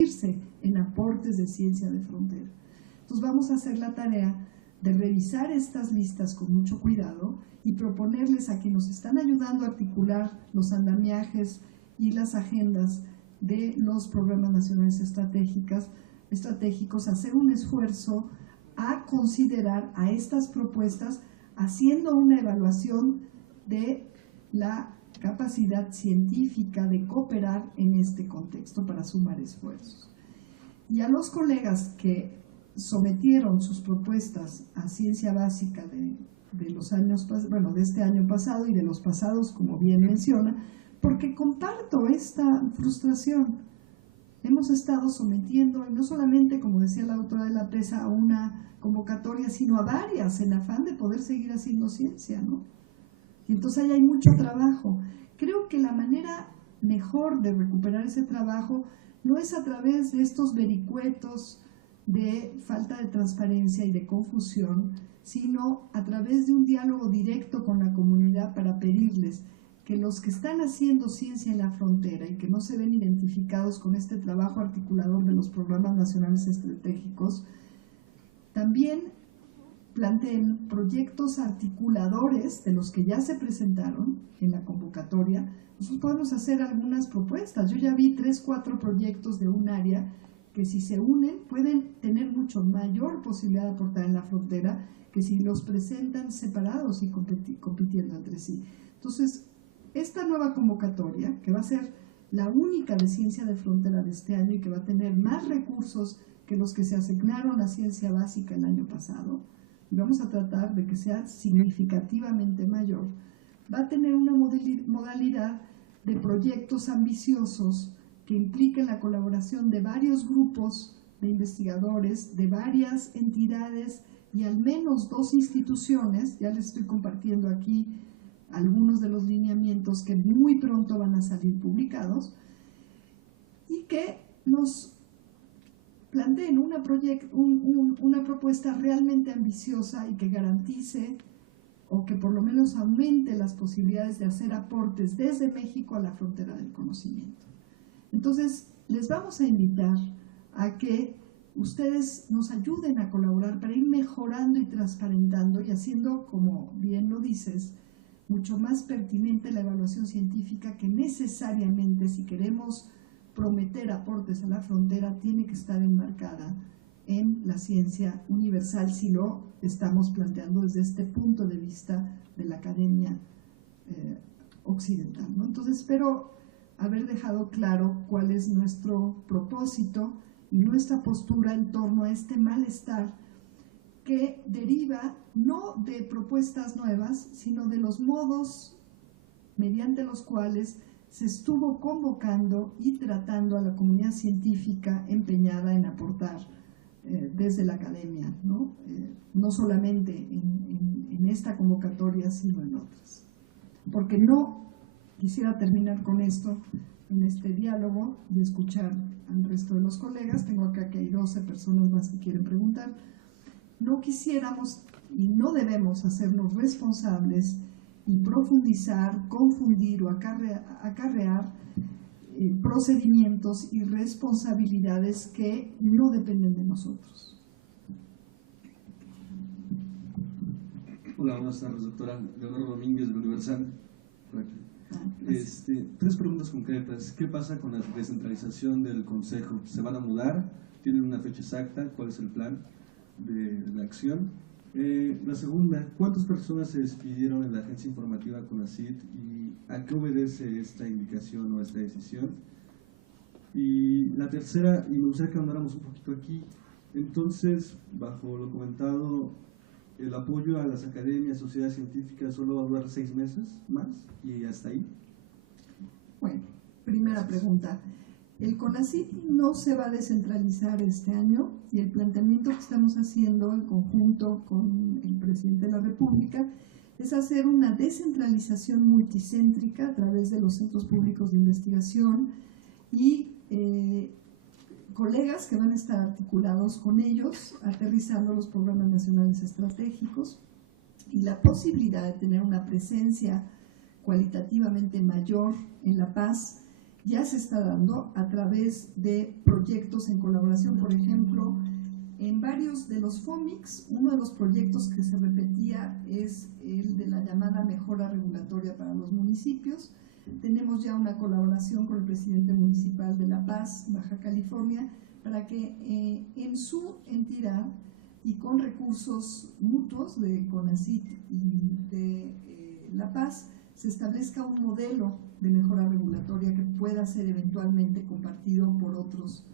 en aportes de ciencia de frontera. Entonces vamos a hacer la tarea de revisar estas listas con mucho cuidado y proponerles a quienes nos están ayudando a articular los andamiajes y las agendas de los programas nacionales estratégicos, hacer un esfuerzo a considerar a estas propuestas haciendo una evaluación de la capacidad científica de cooperar en este contexto para sumar esfuerzos. Y a los colegas que sometieron sus propuestas a ciencia básica de los años, bueno, de este año pasado y de los pasados, como bien menciona, porque comparto esta frustración. Hemos estado sometiendo, y no solamente, como decía la autora de la PESA, a una convocatoria, sino a varias, en afán de poder seguir haciendo ciencia, ¿no? Y entonces ahí hay mucho trabajo. Creo que la manera mejor de recuperar ese trabajo no es a través de estos vericuetos de falta de transparencia y de confusión, sino a través de un diálogo directo con la comunidad para pedirles que los que están haciendo ciencia en la frontera y que no se ven identificados con este trabajo articulador de los programas nacionales estratégicos, también planteen proyectos articuladores de los que ya se presentaron en la convocatoria. Nosotros podemos hacer algunas propuestas. Yo ya vi 3, 4 proyectos de un área que si se unen pueden tener mucho mayor posibilidad de aportar en la frontera que si los presentan separados y compitiendo entre sí. Entonces, esta nueva convocatoria, que va a ser la única de ciencia de frontera de este año y que va a tener más recursos que los que se asignaron a ciencia básica el año pasado, y vamos a tratar de que sea significativamente mayor, va a tener una modalidad de proyectos ambiciosos que impliquen la colaboración de varios grupos de investigadores, de varias entidades y al menos 2 instituciones. Ya les estoy compartiendo aquí algunos de los lineamientos que muy pronto van a salir publicados y que nos planteen una propuesta realmente ambiciosa y que garantice o que por lo menos aumente las posibilidades de hacer aportes desde México a la frontera del conocimiento. Entonces, les vamos a invitar a que ustedes nos ayuden a colaborar para ir mejorando y transparentando y haciendo, como bien lo dices, mucho más pertinente la evaluación científica que necesariamente, si queremos prometer aportes a la frontera, tiene que estar enmarcada en la ciencia universal si lo estamos planteando desde este punto de vista de la academia occidental, ¿no? Entonces espero haber dejado claro cuál es nuestro propósito y nuestra postura en torno a este malestar que deriva no de propuestas nuevas, sino de los modos mediante los cuales se estuvo convocando y tratando a la comunidad científica empeñada en aportar desde la academia, ¿no? No solamente en esta convocatoria, sino en otras. Porque no quisiera terminar con esto, en este diálogo, y escuchar al resto de los colegas. Tengo acá que hay 12 personas más que quieren preguntar. No quisiéramos y no debemos hacernos responsables y profundizar, confundir o acarrear procedimientos y responsabilidades que no dependen de nosotros. Hola, buenas tardes, doctora. Leonardo Domínguez, del Universal. 3 preguntas concretas. ¿Qué pasa con la descentralización del Consejo? ¿Se van a mudar? ¿Tienen una fecha exacta? ¿Cuál es el plan de la acción? La segunda, ¿cuántas personas se despidieron en la agencia informativa CONACYT y a qué obedece esta indicación o esta decisión? Y la tercera, y me gustaría que andáramos un poquito aquí, entonces, bajo lo comentado, el apoyo a las academias, sociedades científicas solo va a durar 6 meses más y hasta ahí. Bueno, primera pregunta. El CONACYT no se va a descentralizar este año y el planteamiento que estamos haciendo en conjunto con el presidente de la República es hacer una descentralización multicéntrica a través de los centros públicos de investigación y colegas que van a estar articulados con ellos, aterrizando los programas nacionales estratégicos y la posibilidad de tener una presencia cualitativamente mayor en La Paz ya se está dando a través de proyectos en colaboración. Por ejemplo, en varios de los FOMICs, uno de los proyectos que se repetía es el de la llamada mejora regulatoria para los municipios. Tenemos ya una colaboración con el presidente municipal de La Paz, Baja California, para que en su entidad y con recursos mutuos de CONACYT y de La Paz se establezca un modelo de mejora regulatoria que pueda ser eventualmente compartido por otros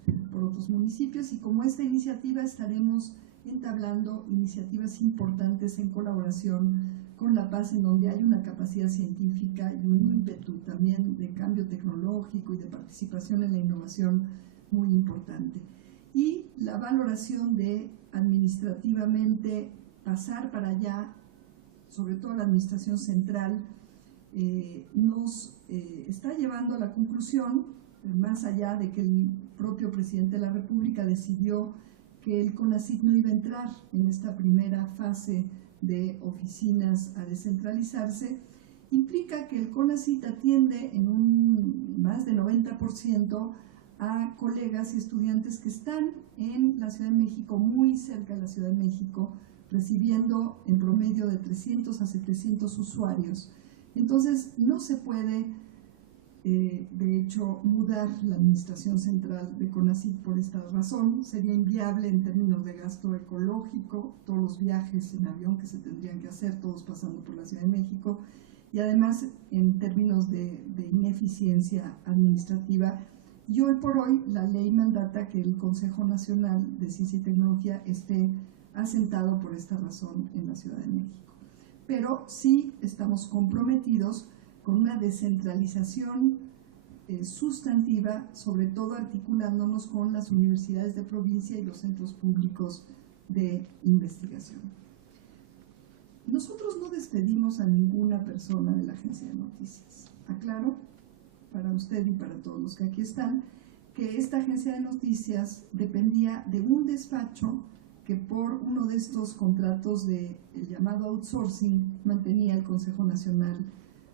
municipios. Y como esta iniciativa estaremos entablando iniciativas importantes en colaboración con La Paz, en donde hay una capacidad científica y un ímpetu también de cambio tecnológico y de participación en la innovación muy importante. Y la valoración de administrativamente pasar para allá, sobre todo la administración central, nos está llevando a la conclusión, más allá de que el propio presidente de la República decidió que el CONACYT no iba a entrar en esta primera fase de oficinas a descentralizarse, implica que el CONACYT atiende en un más de 90% a colegas y estudiantes que están en la Ciudad de México, muy cerca de la Ciudad de México, recibiendo en promedio de 300 a 700 usuarios. Entonces, no se puede, de hecho, mudar la administración central de CONACYT por esta razón. Sería inviable en términos de gasto ecológico, todos los viajes en avión que se tendrían que hacer, todos pasando por la Ciudad de México, y además en términos de ineficiencia administrativa. Y hoy por hoy la ley mandata que el Consejo Nacional de Ciencia y Tecnología esté asentado por esta razón en la Ciudad de México. Pero sí estamos comprometidos con una descentralización sustantiva, sobre todo articulándonos con las universidades de provincia y los centros públicos de investigación. Nosotros no despedimos a ninguna persona de la agencia de noticias. Aclaro, para usted y para todos los que aquí están, que esta agencia de noticias dependía de un despacho que por uno de estos contratos de el llamado outsourcing mantenía el Consejo Nacional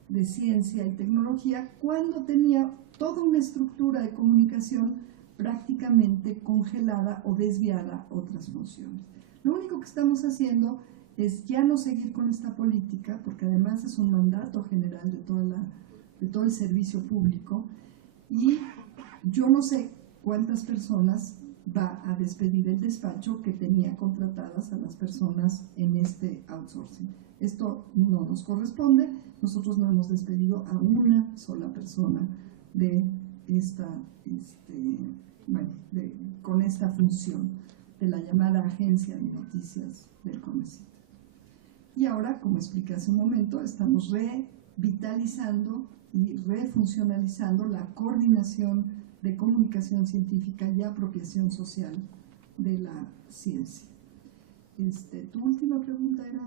de Ciencia y Tecnología, cuando tenía toda una estructura de comunicación prácticamente congelada o desviada a otras funciones. Lo único que estamos haciendo es ya no seguir con esta política, porque además es un mandato general de todo el servicio público, y yo no sé cuántas personas va a despedir el despacho que tenía contratadas a las personas en este outsourcing. Esto no nos corresponde, nosotros no hemos despedido a una sola persona de esta, con esta función de la llamada agencia de noticias del CONACYT. Y ahora, como expliqué hace un momento, estamos revitalizando y refuncionalizando la coordinación de comunicación científica y apropiación social de la ciencia. ¿Tu última pregunta era?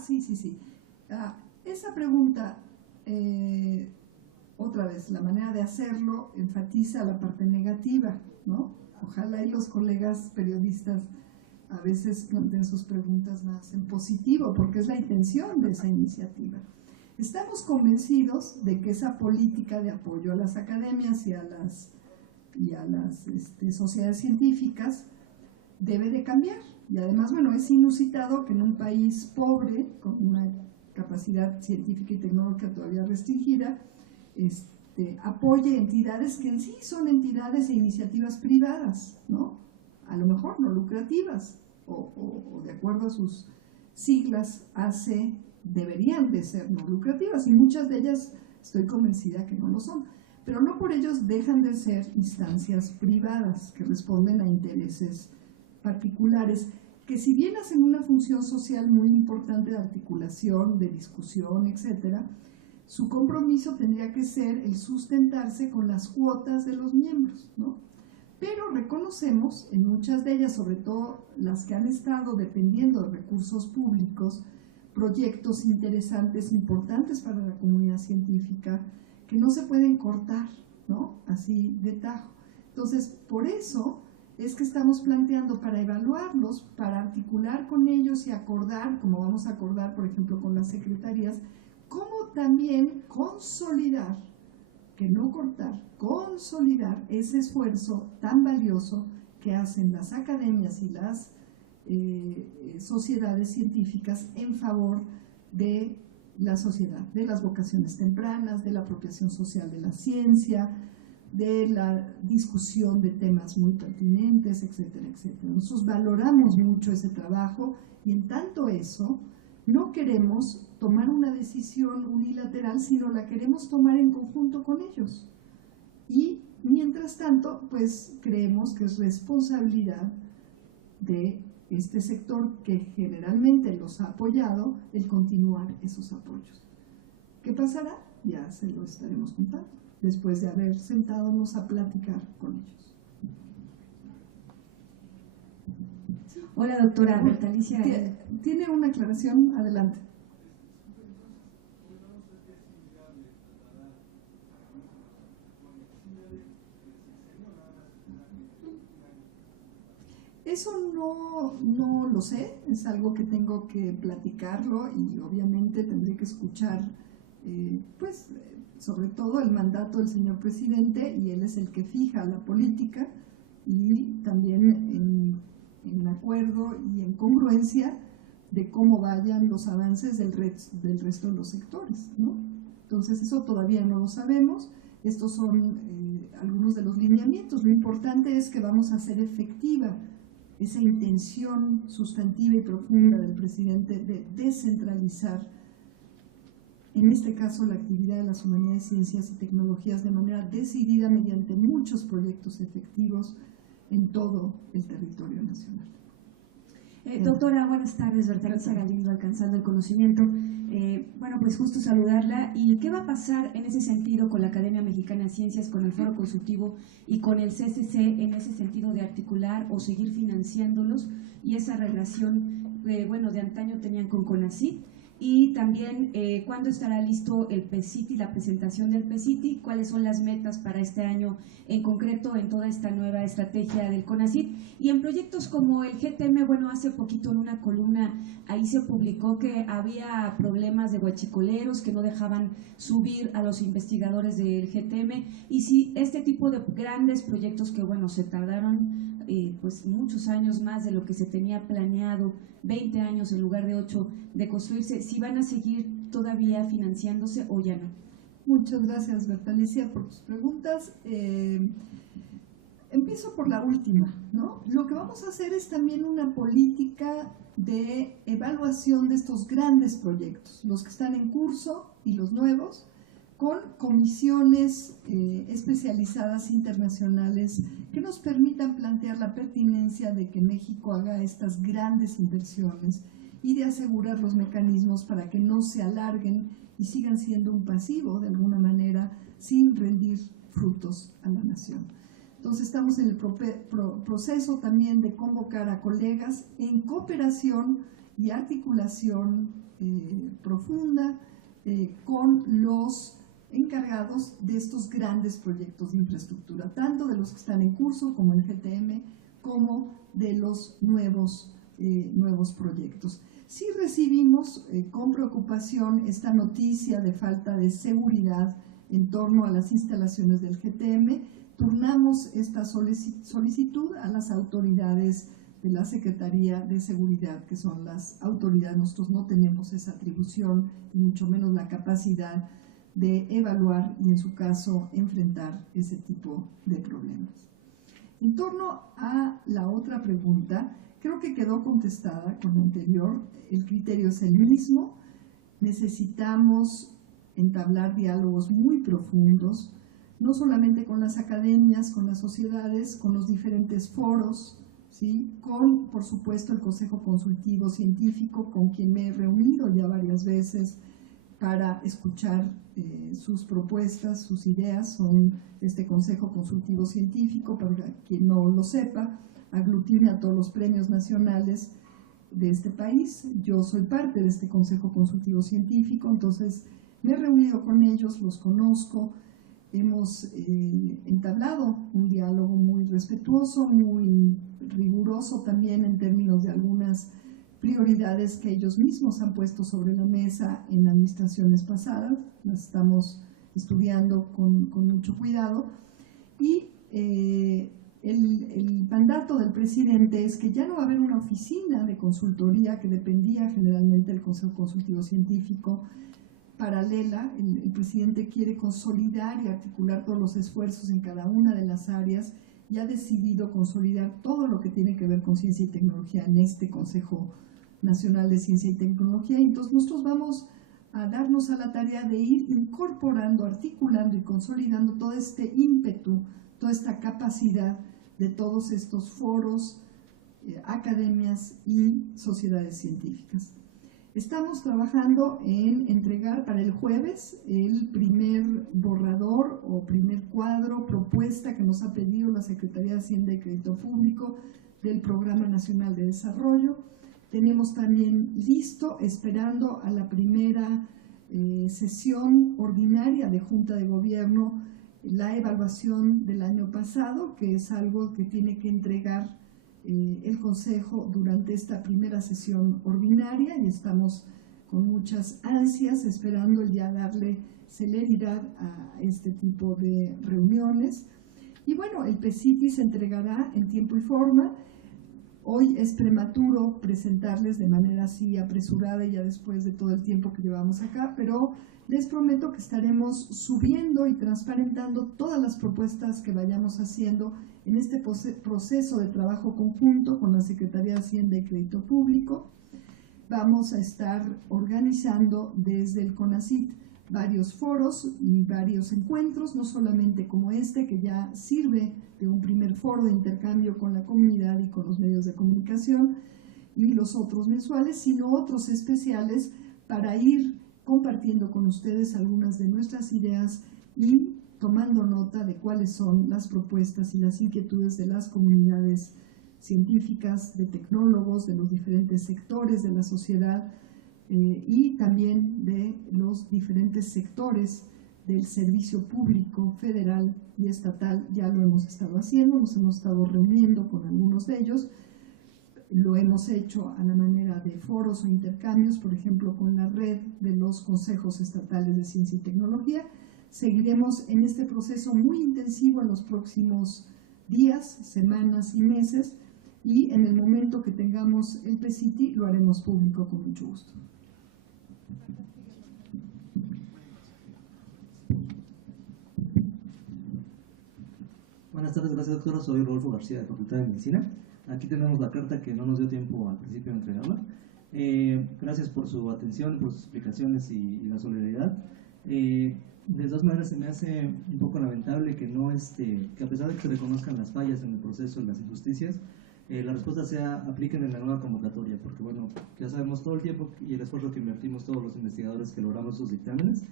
Sí. Esa pregunta, otra vez, la manera de hacerlo enfatiza la parte negativa, ¿no? Ojalá y los colegas periodistas a veces planteen sus preguntas más en positivo, porque es la intención de esa iniciativa. Estamos convencidos de que esa política de apoyo a las academias y a las sociedades científicas debe de cambiar. Y además, es inusitado que en un país pobre, con una capacidad científica y tecnológica todavía restringida, apoye entidades que en sí son entidades e iniciativas privadas, ¿no? A lo mejor no lucrativas, o de acuerdo a sus siglas, deberían de ser no lucrativas, y muchas de ellas estoy convencida que no lo son, pero no por ellos dejan de ser instancias privadas que responden a intereses particulares, que si bien hacen una función social muy importante de articulación, de discusión, etcétera, su compromiso tendría que ser el sustentarse con las cuotas de los miembros, ¿no? Pero reconocemos en muchas de ellas, sobre todo las que han estado dependiendo de recursos públicos, proyectos interesantes, importantes para la comunidad científica, que no se pueden cortar, ¿no? Así de tajo. Entonces, por eso es que estamos planteando, para evaluarlos, para articular con ellos y acordar, como vamos a acordar, por ejemplo, con las secretarías, cómo también consolidar que no cortar, consolidar ese esfuerzo tan valioso que hacen las academias y las sociedades científicas en favor de la sociedad, de las vocaciones tempranas, de la apropiación social de la ciencia, de la discusión de temas muy pertinentes, etcétera, etcétera. Nosotros valoramos mucho ese trabajo y en tanto eso no queremos tomar una decisión unilateral, sino la queremos tomar en conjunto con ellos. Y mientras tanto, pues creemos que es responsabilidad de este sector que generalmente los ha apoyado el continuar esos apoyos. ¿Qué pasará? Ya se lo estaremos contando después de haber sentadonos a platicar con ellos. Hola, doctora Bertalicia. ¿Tiene una aclaración? Adelante. Eso no lo sé, es algo que tengo que platicarlo y obviamente tendré que escuchar, sobre todo el mandato del señor presidente, y él es el que fija la política, y también en acuerdo y en congruencia de cómo vayan los avances del resto de los sectores, ¿no? Entonces eso todavía no lo sabemos. Estos son algunos de los lineamientos. Lo importante es que vamos a hacer efectiva esa intención sustantiva y profunda del presidente de descentralizar, en este caso, la actividad de las humanidades, ciencias y tecnologías de manera decidida mediante muchos proyectos efectivos en todo el territorio nacional. Doctora, buenas tardes. Bertalicia Galindo, Alcanzando el Conocimiento. Bueno, pues justo saludarla. ¿Y qué va a pasar en ese sentido con la Academia Mexicana de Ciencias, con el Foro Consultivo y con el CCC en ese sentido de articular o seguir financiándolos y esa relación de antaño tenían con CONACYT? Y también, ¿cuándo estará listo el PECITI, la presentación del PECITI? ¿Cuáles son las metas para este año en concreto en toda esta nueva estrategia del CONACYT? Y en proyectos como el GTM, bueno, hace poquito en una columna ahí se publicó que había problemas de huachicoleros que no dejaban subir a los investigadores del GTM. Y si este tipo de grandes proyectos que, bueno, se tardaron pues muchos años más de lo que se tenía planeado, 20 años en lugar de 8 de construirse, si van a seguir todavía financiándose o ya no. Muchas gracias, Bertalicia, por tus preguntas. Empiezo por la última, ¿no? Lo que vamos a hacer es también una política de evaluación de estos grandes proyectos, los que están en curso y los nuevos, con comisiones especializadas internacionales que nos permitan plantear la pertinencia de que México haga estas grandes inversiones y de asegurar los mecanismos para que no se alarguen y sigan siendo un pasivo de alguna manera sin rendir frutos a la nación. Entonces estamos en el proceso también de convocar a colegas en cooperación y articulación profunda con los encargados de estos grandes proyectos de infraestructura, tanto de los que están en curso como el GTM, como de los nuevos proyectos. Sí recibimos con preocupación esta noticia de falta de seguridad en torno a las instalaciones del GTM. Turnamos esta solicitud a las autoridades de la Secretaría de Seguridad, que son las autoridades. Nosotros no tenemos esa atribución y mucho menos la capacidad de evaluar y en su caso enfrentar ese tipo de problemas. En torno a la otra pregunta, creo que quedó contestada con la anterior. El criterio es el mismo. Necesitamos entablar diálogos muy profundos, no solamente con las academias, con las sociedades, con los diferentes foros, ¿sí? Con, por supuesto, el Consejo Consultivo Científico, con quien me he reunido ya varias veces para escuchar sus propuestas, sus ideas. Son este Consejo Consultivo Científico, para quien no lo sepa, aglutina a todos los premios nacionales de este país. Yo soy parte de este Consejo Consultivo Científico, entonces me he reunido con ellos, los conozco, hemos entablado un diálogo muy respetuoso, muy riguroso también en términos de algunas prioridades que ellos mismos han puesto sobre la mesa en administraciones pasadas. Las estamos estudiando con mucho cuidado. Y el mandato del presidente es que ya no va a haber una oficina de consultoría que dependía generalmente del Consejo Consultivo Científico paralela. El presidente quiere consolidar y articular todos los esfuerzos en cada una de las áreas y ha decidido consolidar todo lo que tiene que ver con ciencia y tecnología en este Consejo Nacional de Ciencia y Tecnología. Entonces nosotros vamos a darnos a la tarea de ir incorporando, articulando y consolidando todo este ímpetu, toda esta capacidad de todos estos foros, academias y sociedades científicas. Estamos trabajando en entregar para el jueves el primer borrador o primer cuadro, propuesta que nos ha pedido la Secretaría de Hacienda y Crédito Público del Programa Nacional de Desarrollo. Tenemos también listo, esperando a la primera sesión ordinaria de Junta de Gobierno, la evaluación del año pasado, que es algo que tiene que entregar el Consejo durante esta primera sesión ordinaria, y estamos con muchas ansias esperando ya darle celeridad a este tipo de reuniones. Y bueno, el PECITI se entregará en tiempo y forma. Hoy es prematuro presentarles de manera así apresurada ya después de todo el tiempo que llevamos acá, pero les prometo que estaremos subiendo y transparentando todas las propuestas que vayamos haciendo en este proceso de trabajo conjunto con la Secretaría de Hacienda y Crédito Público. Vamos a estar organizando desde el CONACYT varios foros y varios encuentros, no solamente como este, que ya sirve de un primer foro de intercambio con la comunidad y con los medios de comunicación, y los otros mensuales, sino otros especiales para ir compartiendo con ustedes algunas de nuestras ideas y tomando nota de cuáles son las propuestas y las inquietudes de las comunidades científicas, de tecnólogos, de los diferentes sectores de la sociedad y también de los diferentes sectores del servicio público federal y estatal. Ya lo hemos estado haciendo, nos hemos estado reuniendo con algunos de ellos. Lo hemos hecho a la manera de foros o intercambios, por ejemplo, con la red de los consejos estatales de ciencia y tecnología. Seguiremos en este proceso muy intensivo en los próximos días, semanas y meses, y en el momento que tengamos el PECITI lo haremos público con mucho gusto. Buenas tardes, gracias doctora. Soy Rodolfo García de Facultad de Medicina. Aquí tenemos la carta que no nos dio tiempo al principio de entregarla. Gracias por su atención, por sus explicaciones y la solidaridad. De todas maneras, se me hace un poco lamentable que no que a pesar de que se reconozcan las fallas en el proceso, las injusticias, la respuesta sea apliquen en la nueva convocatoria, porque bueno, ya sabemos todo el tiempo y el esfuerzo que invertimos todos los investigadores que logramos sus dictámenes.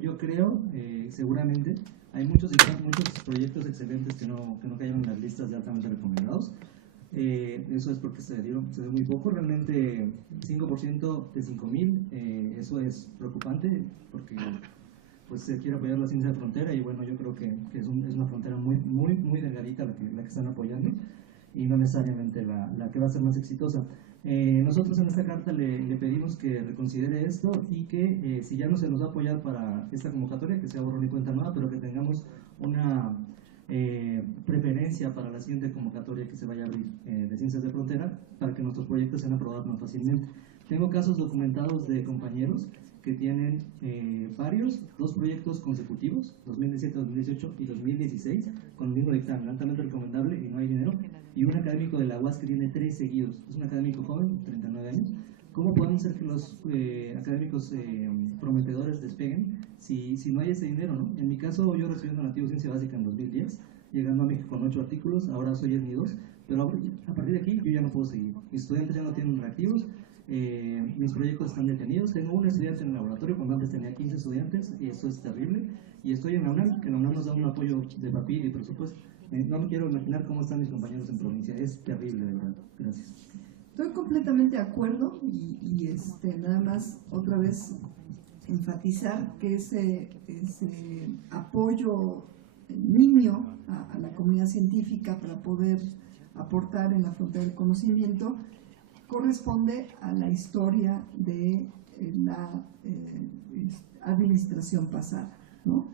Yo creo, seguramente, hay muchos proyectos excelentes que no cayeron en las listas de altamente recomendados. Eso es porque se dio muy poco, realmente 5% de 5,000, eso es preocupante porque pues se quiere apoyar la ciencia de frontera y bueno, yo creo que es una frontera muy delgadita la que están apoyando y no necesariamente la que va a ser más exitosa. Nosotros en esta carta le pedimos que reconsidere esto y que si ya no se nos va a apoyar para esta convocatoria, que sea borrón y cuenta nueva, pero que tengamos una preferencia para la siguiente convocatoria que se vaya a abrir de Ciencias de Frontera, para que nuestros proyectos sean aprobados más fácilmente. Tengo casos documentados de compañeros que tienen dos proyectos consecutivos, 2017, 2018 y 2016, con el mismo dictamen, altamente recomendable y no hay dinero, y un académico de la UAS que tiene 3 seguidos, es un académico joven, 39 años. ¿Cómo podemos hacer que los académicos prometedores despeguen si no hay ese dinero, ¿no? En mi caso, yo recibí una Nativo Ciencia Básica en 2010, llegando a México con 8 artículos, ahora soy ESNI 2, pero a partir de aquí yo ya no puedo seguir. Mis estudiantes ya no tienen reactivos, mis proyectos están detenidos. Tengo un estudiante en el laboratorio cuando antes tenía 15 estudiantes y eso es terrible. Y estoy en la UNAM, que la UNAM nos da un apoyo de papel y presupuesto. No me quiero imaginar cómo están mis compañeros en provincia. Es terrible, de verdad. Gracias. Estoy completamente de acuerdo y nada más otra vez enfatizar que ese apoyo nimio a la comunidad científica para poder aportar en la frontera del conocimiento corresponde a la historia de la administración pasada. ¿no?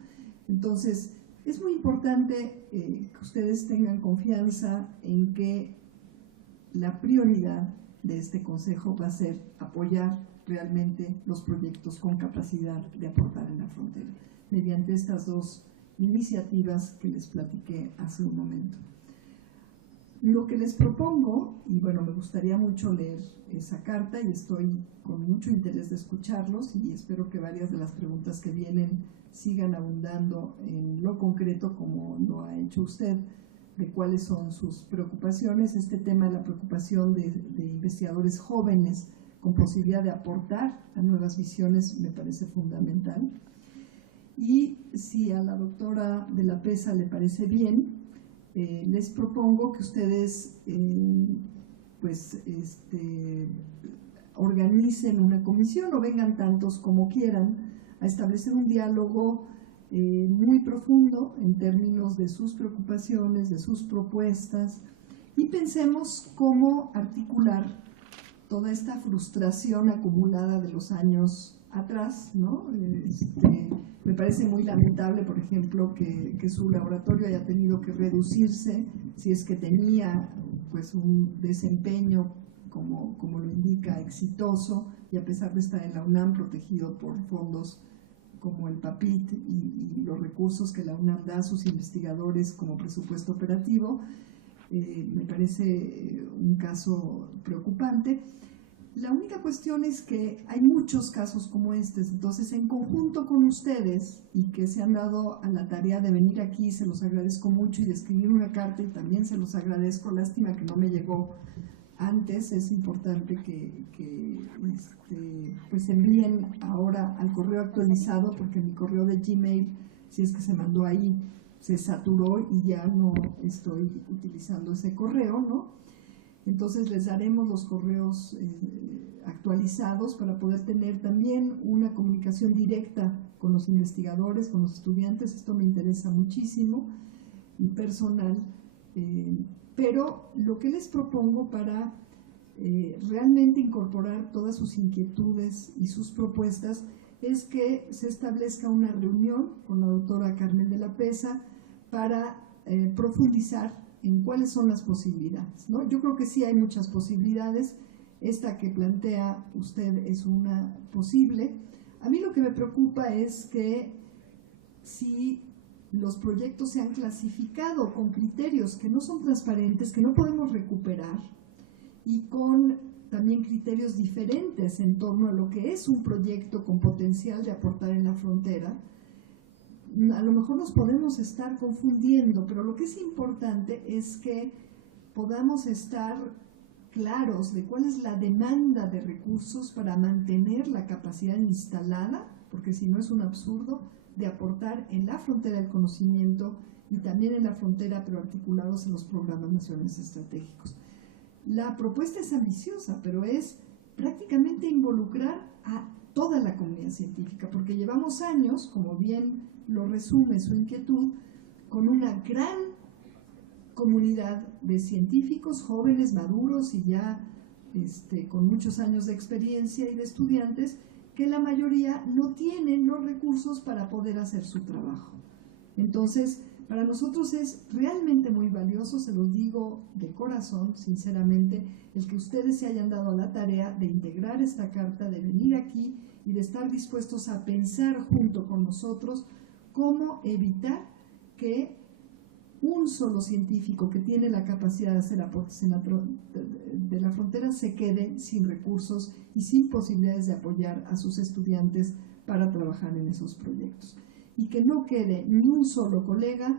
Entonces, es muy importante que ustedes tengan confianza en que la prioridad de este consejo va a ser apoyar realmente los proyectos con capacidad de aportar en la frontera, mediante estas dos iniciativas que les platiqué hace un momento. Lo que les propongo, y bueno, me gustaría mucho leer esa carta y estoy con mucho interés de escucharlos y espero que varias de las preguntas que vienen sigan abundando en lo concreto como lo ha hecho usted, de cuáles son sus preocupaciones. Este tema de la preocupación de investigadores jóvenes con posibilidad de aportar a nuevas visiones me parece fundamental. Y si a la doctora de la PESA le parece bien, les propongo que ustedes organicen una comisión o vengan tantos como quieran a establecer un diálogo muy profundo en términos de sus preocupaciones, de sus propuestas, y pensemos cómo articular toda esta frustración acumulada de los años atrás, ¿no? Me parece muy lamentable, por ejemplo, que su laboratorio haya tenido que reducirse, si es que tenía pues un desempeño como lo indica, exitoso, y a pesar de estar en la UNAM protegido por fondos como el PAPIT y los recursos que la UNAM da a sus investigadores como presupuesto operativo, me parece un caso preocupante. La única cuestión es que hay muchos casos como este, entonces en conjunto con ustedes y que se han dado a la tarea de venir aquí, se los agradezco mucho, y de escribir una carta, y también se los agradezco, lástima que no me llegó antes, es importante que pues envíen ahora al correo actualizado, porque mi correo de Gmail, si es que se mandó ahí, se saturó y ya no estoy utilizando ese correo, ¿no? Entonces les daremos los correos actualizados para poder tener también una comunicación directa con los investigadores, con los estudiantes. Esto me interesa muchísimo y personal, pero lo que les propongo para realmente incorporar todas sus inquietudes y sus propuestas es que se establezca una reunión con la doctora Carmen de la Pesa para profundizar en cuáles son las posibilidades, ¿no? Yo creo que sí hay muchas posibilidades. Esta que plantea usted es una posible. A mí lo que me preocupa es que si los proyectos se han clasificado con criterios que no son transparentes, que no podemos recuperar, y con también criterios diferentes en torno a lo que es un proyecto con potencial de aportar en la frontera, a lo mejor nos podemos estar confundiendo, pero lo que es importante es que podamos estar claros de cuál es la demanda de recursos para mantener la capacidad instalada, porque si no es un absurdo, de aportar en la frontera del conocimiento y también en la frontera, pero articulados en los programas nacionales estratégicos. La propuesta es ambiciosa, pero es prácticamente involucrar a toda la comunidad científica, porque llevamos años, como bien lo resume su inquietud, con una gran comunidad de científicos jóvenes, maduros y ya con muchos años de experiencia y de estudiantes, que la mayoría no tienen los recursos para poder hacer su trabajo. Entonces, para nosotros es realmente muy valioso, se los digo de corazón, sinceramente, el que ustedes se hayan dado a la tarea de integrar esta carta, de venir aquí y de estar dispuestos a pensar junto con nosotros cómo evitar que un solo científico que tiene la capacidad de hacer aportes de la frontera se quede sin recursos y sin posibilidades de apoyar a sus estudiantes para trabajar en esos proyectos. Y que no quede ni un solo colega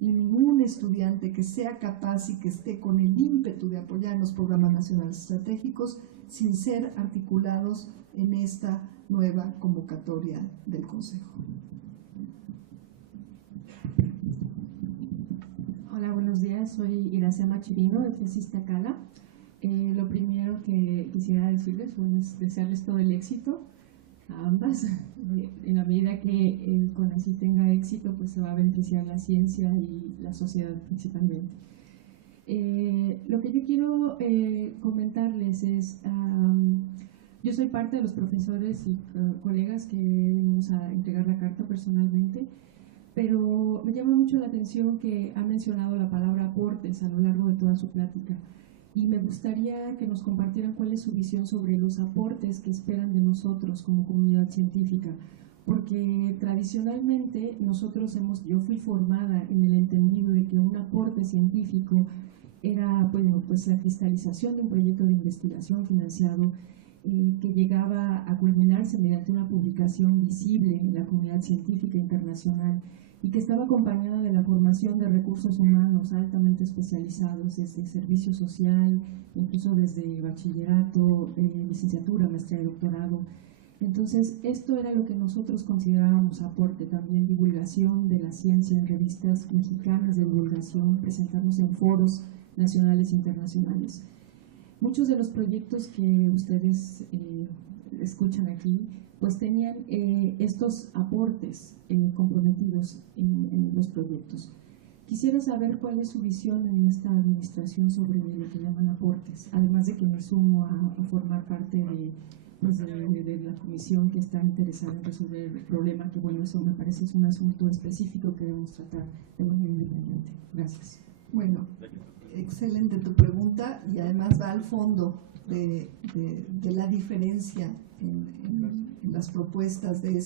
ni ningún estudiante que sea capaz y que esté con el ímpetu de apoyar en los programas nacionales estratégicos sin ser articulados en esta nueva convocatoria del Consejo. Hola, buenos días. Soy Iracema Chirino, de FESIS Tacala. Lo primero que quisiera decirles es desearles todo el éxito a ambas. En la medida que el CONACYT tenga éxito, pues se va a beneficiar la ciencia y la sociedad principalmente. Lo que yo quiero comentarles es, Yo soy parte de los profesores y colegas que vamos a entregar la carta personalmente, pero me llama mucho la atención que ha mencionado la palabra aportes a lo largo de toda su plática. Y me gustaría que nos compartieran cuál es su visión sobre los aportes que esperan de nosotros como comunidad científica, porque tradicionalmente yo fui formada en el entendido de que un aporte científico era pues la cristalización de un proyecto de investigación financiado que llegaba a culminarse mediante una publicación visible en la comunidad científica internacional y que estaba acompañada de la formación de recursos humanos altamente especializados desde servicio social, incluso desde bachillerato, licenciatura, maestría y doctorado. Entonces, esto era lo que nosotros considerábamos aporte, también divulgación de la ciencia en revistas mexicanas de divulgación, presentarnos en foros nacionales e internacionales. Muchos de los proyectos que ustedes escuchan aquí, pues tenían estos aportes comprometidos en los proyectos. Quisiera saber cuál es su visión en esta administración sobre lo que llaman aportes, además de que me sumo a formar parte de la comisión que está interesada en resolver el problema, que bueno, eso me parece es un asunto específico que debemos tratar de manera independiente. Gracias. Bueno, excelente tu pregunta y además va al fondo de la diferencia en las propuestas de